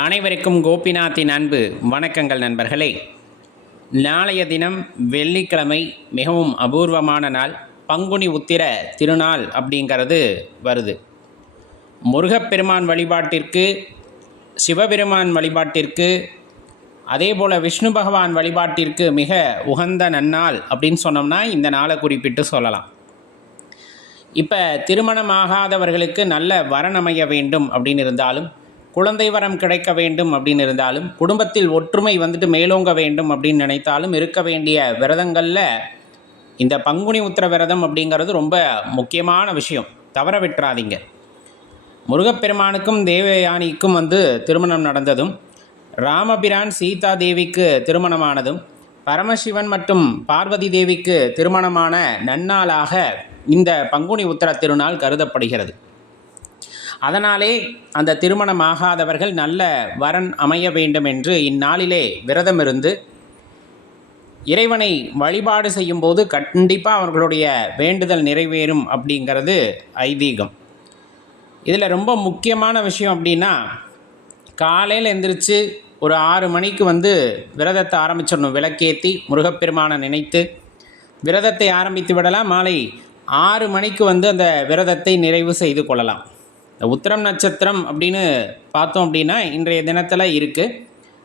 அனைவருக்கும் கோபிநாத்தின் அன்பு வணக்கங்கள் நண்பர்களே. நாளைய தினம் வெள்ளிக்கிழமை, மிகவும் அபூர்வமான நாள். பங்குனி உத்திர திருநாள் அப்படிங்கிறது வருது. முருகப்பெருமான் வழிபாட்டிற்கு, சிவபெருமான் வழிபாட்டிற்கு, அதே போல் விஷ்ணு பகவான் வழிபாட்டிற்கு மிக உகந்த நன்னாள் அப்படின்னு சொன்னோம்னா இந்த நாளை குறிப்பிட்டு சொல்லலாம். இப்போ திருமணம் ஆகாதவர்களுக்கு நல்ல வரன் அமைய வேண்டும் அப்படின்னு இருந்தாலும், குழந்தை வரம் கிடைக்க வேண்டும் அப்படின்னு இருந்தாலும், குடும்பத்தில் ஒற்றுமை மேலோங்க வேண்டும் அப்படின்னு நினைத்தாலும் இருக்க வேண்டிய விரதங்களில் இந்த பங்குனி உத்திர விரதம் அப்படிங்கிறது ரொம்ப முக்கியமான விஷயம். தவற விட்டுறாதீங்க. முருகப்பெருமானுக்கும் தேவயானிக்கும் திருமணம் நடந்ததும், ராமபிரான் சீதா தேவிக்கு திருமணமானதும், பரமசிவன் மற்றும் பார்வதி தேவிக்கு திருமணமான நன்னாளாக இந்த பங்குனி உத்திர திருநாள் கருதப்படுகிறது. அதனாலே அந்த திருமணம் ஆகாதவர்கள் நல்ல வரன் அமைய வேண்டும் என்று இந்நாளிலே விரதம் இருந்து இறைவனை வழிபாடு செய்யும்போது கண்டிப்பாக அவர்களுடைய வேண்டுதல் நிறைவேறும் அப்படிங்கிறது ஐதீகம். இதில் ரொம்ப முக்கியமான விஷயம் அப்படின்னா, காலையில் எந்திரிச்சு ஒரு 6 மணிக்கு விரதத்தை ஆரம்பிச்சிடணும். விளக்கேற்றி முருகப்பெருமானை நினைத்து விரதத்தை ஆரம்பித்து விடலாம். மாலை 6 மணிக்கு அந்த விரதத்தை நிறைவு செய்து கொள்ளலாம். உத்திரம் நட்சத்திரம் அப்படின்னு பார்த்தோம் அப்படின்னா இன்றைய தினத்தில் இருக்குது.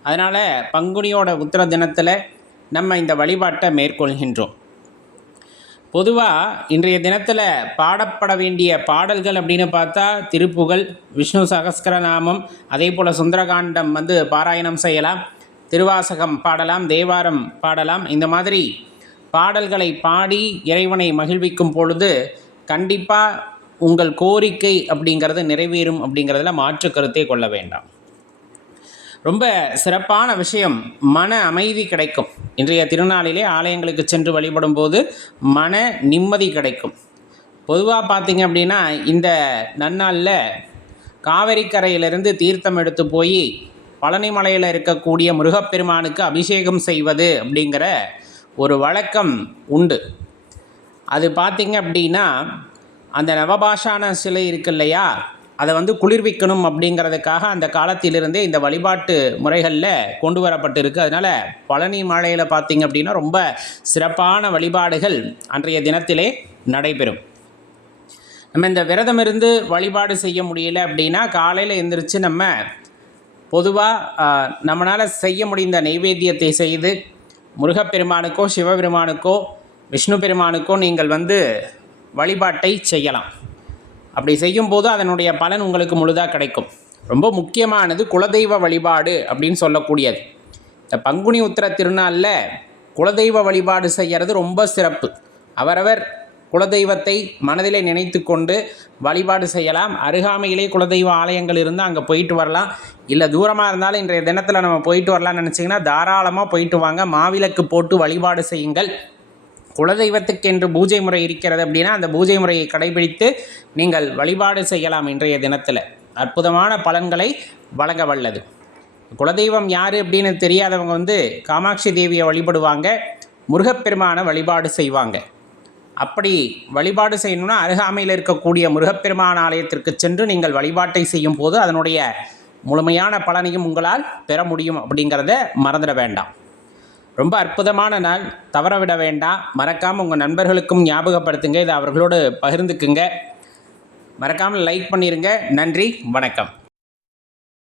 அதனால் பங்குனியோட உத்திர தினத்தில் நம்ம இந்த வழிபாட்டை மேற்கொள்கின்றோம். பொதுவாக இன்றைய தினத்தில் பாடப்பட வேண்டிய பாடல்கள் அப்படின்னு பார்த்தா திருப்புகழ், விஷ்ணு சகஸ்கரநாமம், அதே போல் சுந்தரகாண்டம் பாராயணம் செய்யலாம், திருவாசகம் பாடலாம், தேவாரம் பாடலாம். இந்த மாதிரி பாடல்களை பாடி இறைவனை மகிழ்விக்கும் பொழுது கண்டிப்பாக உங்கள் கோரிக்கை அப்படிங்கிறது நிறைவேறும் அப்படிங்கிறதுல மாற்று கருத்தே கொள்ள வேண்டாம். ரொம்ப சிறப்பான விஷயம், மன அமைதி கிடைக்கும். இன்றைய திருநாளிலே ஆலயங்களுக்கு சென்று வழிபடும் போது மன நிம்மதி கிடைக்கும். பொதுவாக பார்த்திங்க அப்படின்னா இந்த நன்னாளில் காவிரி கரையிலிருந்து தீர்த்தம் எடுத்து போய் பழனி மலையில் இருக்கக்கூடிய முருகப்பெருமானுக்கு அபிஷேகம் செய்வது அப்படிங்கிற ஒரு வழக்கம் உண்டு. அது பார்த்திங்க அப்படின்னா அந்த நவபாஷான சிலை இருக்கு இல்லையா, அதை குளிர்விக்கணும் அப்படிங்கிறதுக்காக அந்த காலத்திலிருந்தே இந்த வழிபாட்டு முறைகளில் கொண்டு வரப்பட்டிருக்கு. அதனால் பழனி மலையில் பார்த்திங்க அப்படின்னா ரொம்ப சிறப்பான வழிபாடுகள் அன்றைய தினத்திலே நடைபெறும். நம்ம இந்த விரதம் இருந்து வழிபாடு செய்ய முடியல அப்படின்னா காலையில் எழுந்திரிச்சு நம்ம பொதுவாக நம்மளால் செய்ய முடிந்த நைவேத்தியத்தை செய்து முருகப்பெருமானுக்கோ சிவபெருமானுக்கோ விஷ்ணு பெருமானுக்கோ நீங்கள் வழிபாட்டை செய்யலாம். அப்படி செய்யும்போது அதனுடைய பலன் உங்களுக்கு முழுதாக கிடைக்கும். ரொம்ப முக்கியமானது குலதெய்வ வழிபாடு அப்படின்னு சொல்லக்கூடியது. இந்த பங்குனி உத்திர திருநாளில் குலதெய்வ வழிபாடு செய்கிறது ரொம்ப சிறப்பு. அவரவர் குலதெய்வத்தை மனதிலே நினைத்து கொண்டு வழிபாடு செய்யலாம். அருகாமையிலே குலதெய்வ ஆலயங்கள் இருந்தால் அங்கே போயிட்டு வரலாம். இல்லை தூரமாக இருந்தாலும் இன்றைய தினத்தில் நம்ம போயிட்டு வரலாம்னு நினச்சிங்கன்னா தாராளமாக போயிட்டு வாங்க. மாவிளக்கு போட்டு வழிபாடு செய்யுங்கள். குலதெய்வத்துக்கென்று பூஜை முறை இருக்கிறது அப்படின்னா அந்த பூஜை முறையை கடைபிடித்து நீங்கள் வழிபாடு செய்யலாம். இன்றைய தினத்தில் அற்புதமான பலன்களை வழங்க வல்லது. குலதெய்வம் யார் அப்படின்னு தெரியாதவங்க காமாட்சி தேவியை வழிபடுவாங்க, முருகப்பெருமானை வழிபாடு செய்வாங்க. அப்படி வழிபாடு செய்யணும்னா அருகாமையில் இருக்கக்கூடிய முருகப்பெருமான் ஆலயத்திற்கு சென்று நீங்கள் வழிபாட்டை செய்யும் போது அதனுடைய முழுமையான பலனையும் உங்களால் பெற முடியும் அப்படிங்கிறத மறந்துட வேண்டாம். ரொம்ப அற்புதமான நாள், தவற விட வேண்டாம். மறக்காமல் உங்கள் நண்பர்களுக்கும் ஞாபகப்படுத்துங்க. இதை அவர்களோடு பகிர்ந்துக்குங்க. மறக்காமல் லைக் பண்ணிடுங்க. நன்றி, வணக்கம்.